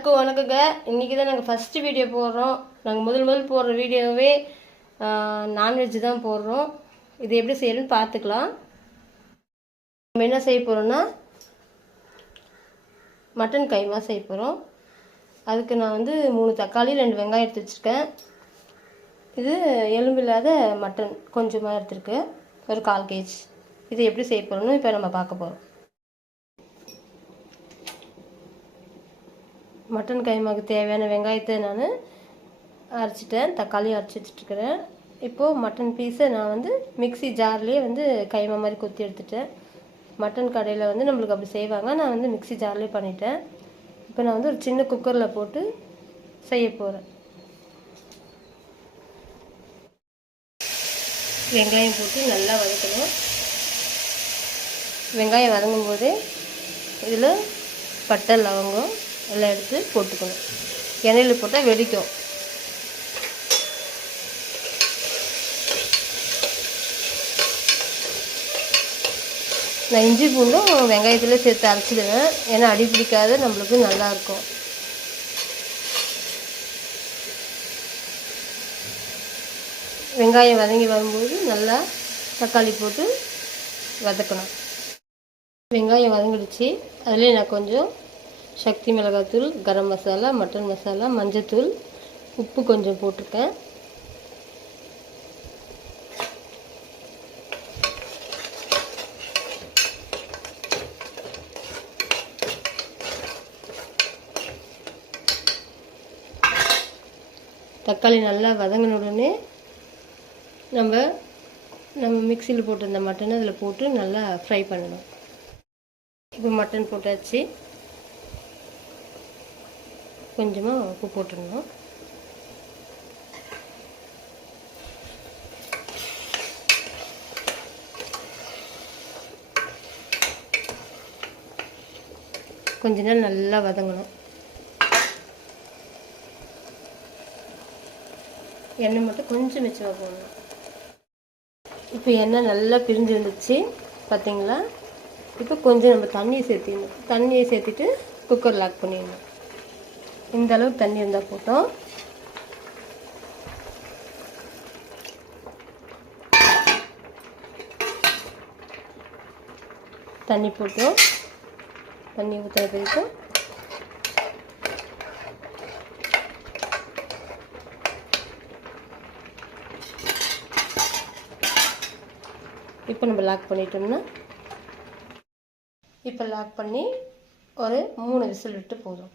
வணக்கங்க. இன்றைக்கி தான் நாங்கள் ஃபஸ்ட்டு வீடியோ போடுறோம். நாங்கள் முதல் போடுற வீடியோவே நான்வெஜ் தான் போடுறோம். இது எப்படி செய்யணும்னு பார்த்துக்கலாம். நம்ம என்ன செய்ய போகிறோம்னா மட்டன் கைமா செய்ய போகிறோம். அதுக்கு நான் 3 தக்காளி 2 வெங்காயம் எடுத்து வச்சுருக்கேன். இது எலும்பு இல்லாத மட்டன் கொஞ்சமாக எடுத்துருக்கேன், ஒரு 1/4 kg. இது எப்படி செய்ய போகிறோம்னு இப்போ நம்ம பார்க்க போகிறோம். மட்டன் கைமாவுக்கு தேவையான வெங்காயத்தை நான் அரைச்சிட்டேன், தக்காளியும் அரைச்சி வச்சுட்டுருக்கிறேன். இப்போது மட்டன் பீஸை நான் மிக்சி ஜார்லேயே கைமா மாதிரி கொத்தி எடுத்துட்டேன். மட்டன் கடையில் நம்மளுக்கு அப்படி செய்வாங்க, நான் மிக்சி ஜார்லேயே பண்ணிட்டேன். இப்போ நான் ஒரு சின்ன குக்கரில் போட்டு செய்ய போகிறேன். வெங்காயம் போட்டு நல்லா வதக்கணும். வெங்காயம் வதங்கும் போதே இதில் பட்டை லவங்கம் எல்லாம் எடுத்து போட்டுக்கணும். எண்ணெயில் போட்டால் வெடிக்கும். நான் இஞ்சி பூண்டும் வெங்காயத்தில் சேர்த்து அரைச்சிடுவேன், ஏன்னா அடி பிடிக்காத நம்மளுக்கு நல்லாயிருக்கும். வெங்காயம் வதங்கி வரும்போது நல்லா தக்காளி போட்டு வதக்கணும். வெங்காயம் வதங்கிடுச்சு. அதிலே நான் கொஞ்சம் சக்தி மிளகாத்தூள், கரம் மசாலா, மட்டன் மசாலா, மஞ்சத்தூள், உப்பு கொஞ்சம் போட்டிருக்கேன். தக்காளி நல்லா வதங்கின உடனே நம்ம மிக்சியில் போட்டு இந்த மட்டனை அதில் போட்டு நல்லா ஃப்ரை பண்ணணும். இப்போ மட்டன் போட்டாச்சு. கொஞ்சமாக உப்பு போட்டுடணும். கொஞ்ச நேரம் நல்லா வதங்கணும். எண்ணெய் மட்டும் கொஞ்சம் மிச்சமாக போடணும். இப்போ எண்ணெய் நல்லா பிரிஞ்சு வந்துச்சு பார்த்தீங்களா. இப்போ கொஞ்சம் நம்ம தண்ணியை சேர்த்திடணும். தண்ணியை சேர்த்துட்டு குக்கர் லாக் பண்ணிடணும். இந்த அளவுக்கு தண்ணி இருந்தால் போட்டோம். தண்ணி போட்டோம். தண்ணி ஊற்ற பிடிக்கும். இப்போ நம்ம லாக் பண்ணிட்டோம்னா, இப்போ லாக் பண்ணி ஒரு 3 விசில் விட்டு போதும்.